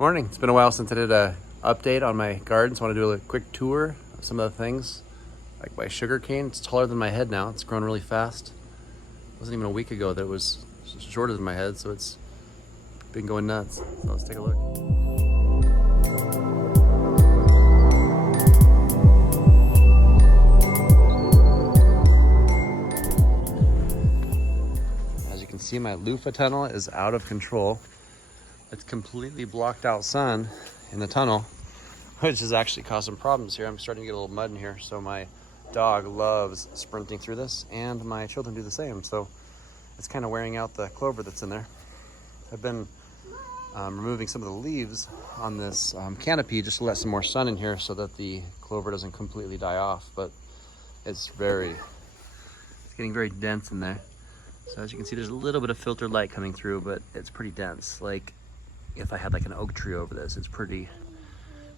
Morning. It's been a while since I did a update on my garden, so I want to do a quick tour of some of the things. Like my sugar cane, it's taller than my head now. It's grown really fast. It wasn't even a week ago that it was shorter than my head, so it's been going nuts. So let's take a look. As you can see, my loofah tunnel is out of control. It's completely blocked out sun in the tunnel, which is actually causing problems here. I'm starting to get a little mud in here, so my dog loves sprinting through this, and my children do the same. So it's kind of wearing out the clover that's in there. I've been removing some of the leaves on this canopy just to let some more sun in here so that the clover doesn't completely die off, but it's getting very dense in there. So as you can see, there's a little bit of filtered light coming through, but it's pretty dense. Like if I had like an oak tree over this, it's pretty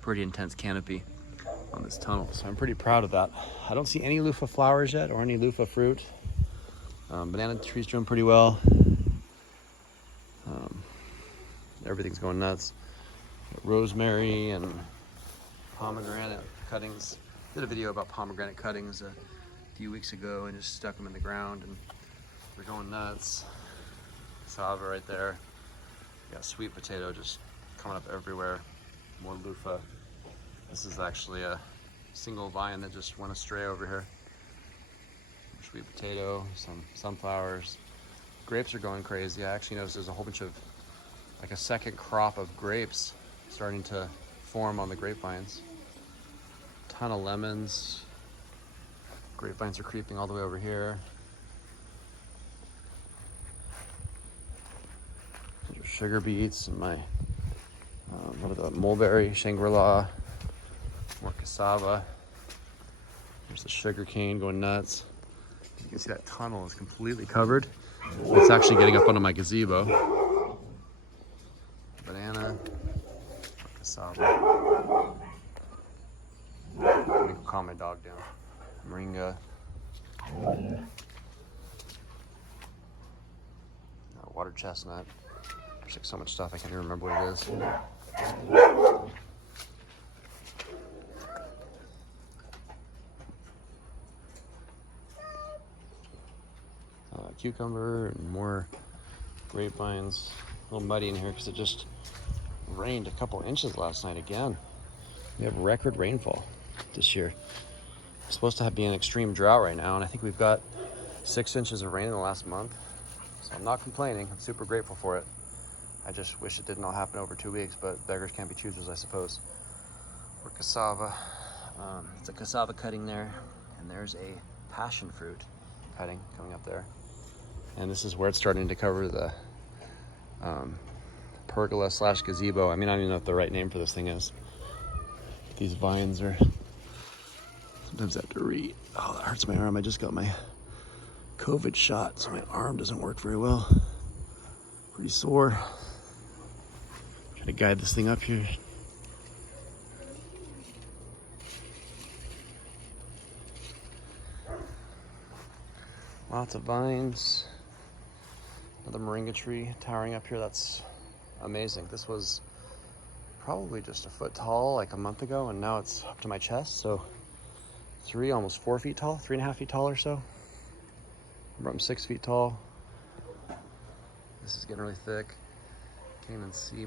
intense canopy on this tunnel. So I'm pretty proud of that. I don't see any loofah flowers yet or any loofah fruit. Banana tree's doing pretty well. Everything's going nuts. Rosemary and pomegranate cuttings. Did a video about pomegranate cuttings a few weeks ago and just stuck them in the ground and they're going nuts. Cassava right there. Got sweet potato just coming up everywhere. More loofah. This is actually a single vine that just went astray over here. Sweet potato, some sunflowers. Grapes are going crazy. I actually noticed there's a whole bunch of, like a second crop of grapes starting to form on the grapevines. Ton of lemons. Grapevines are creeping all the way over here. Sugar beets and my mulberry, Shangri-La, more cassava. There's the sugar cane going nuts. You can see that tunnel is completely covered. It's actually getting up onto my gazebo. Banana, cassava. Let me go calm my dog down. Moringa. Water chestnut. There's like so much stuff, I can't even remember what it is. Cucumber and more grapevines. A little muddy in here because it just rained a couple inches last night again. We have record rainfall this year. It's supposed to be an extreme drought right now, and I think we've got 6 inches of rain in the last month. So I'm not complaining. I'm super grateful for it. I just wish it didn't all happen over 2 weeks, but beggars can't be choosers, I suppose. Or cassava. It's a cassava cutting there, and there's a passion fruit cutting coming up there. And this is where it's starting to cover the pergola / gazebo. I mean, I don't even know what the right name for this thing is. These vines are, sometimes I have to read. Oh, that hurts my arm. I just got my COVID shot, so my arm doesn't work very well. Pretty sore. Trying to guide this thing up here. Lots of vines. Another moringa tree towering up here. That's amazing. This was probably just a foot tall like a month ago, and now it's up to my chest. So almost 4 feet tall, 3.5 feet tall or so. I'm 6 feet tall. This is getting really thick. Can't even see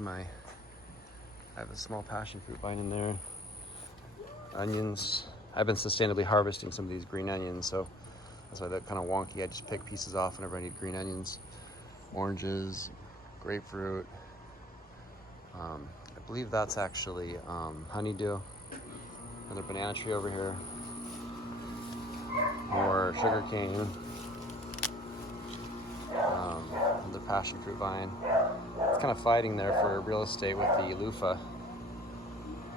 I have a small passion fruit vine in there. Onions. I've been sustainably harvesting some of these green onions, so that's why they're kind of wonky. I just pick pieces off whenever I need green onions. Oranges, grapefruit. I believe that's actually honeydew. Another banana tree over here. More sugar cane. The passion fruit vine. It's kind of fighting there for real estate with the loofah.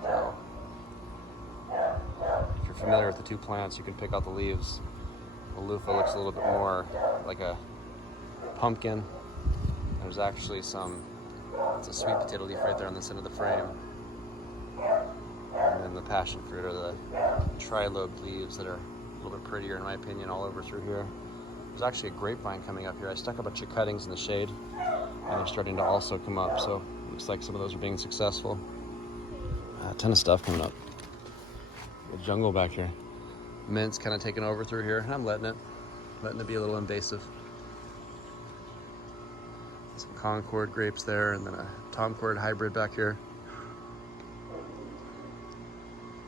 So, if you're familiar with the two plants, you can pick out the leaves. The loofah looks a little bit more like a pumpkin. There's actually it's a sweet potato leaf right there on this end of the frame. And then the passion fruit are the tri-lobed leaves that are a little bit prettier in my opinion all over through here. There's actually a grapevine coming up here. I stuck a bunch of cuttings in the shade and they're starting to also come up. So Looks like some of those are being successful. A ton of stuff coming up. The jungle back here. Mint's kind of taking over through here. I'm letting it be a little invasive. Some Concord grapes there, and then a Tomcord hybrid back here.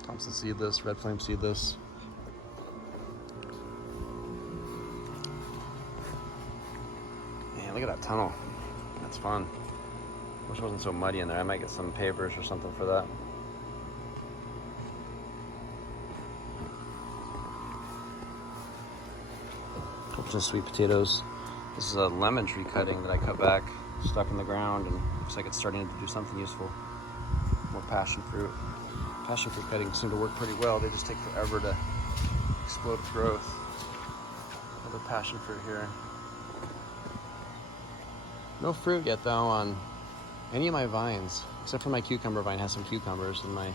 Thompson seedless, Red Flame seedless. Man, look at that tunnel. That's fun. Wish it wasn't so muddy in there. I might get some pavers or something for that. Some sweet potatoes. This is a lemon tree cutting that I cut back, stuck in the ground, and looks like it's starting to do something useful. More passion fruit. Passion fruit cuttings seem to work pretty well. They just take forever to explode with growth. Another passion fruit here. No fruit yet though on any of my vines, except for my cucumber vine has some cucumbers, and my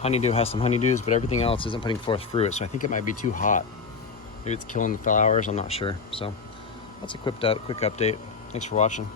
honeydew has some honeydews, but everything else isn't putting forth fruit, so I think it might be too hot. Maybe it's killing the flowers, I'm not sure. So that's a quick update. Thanks for watching.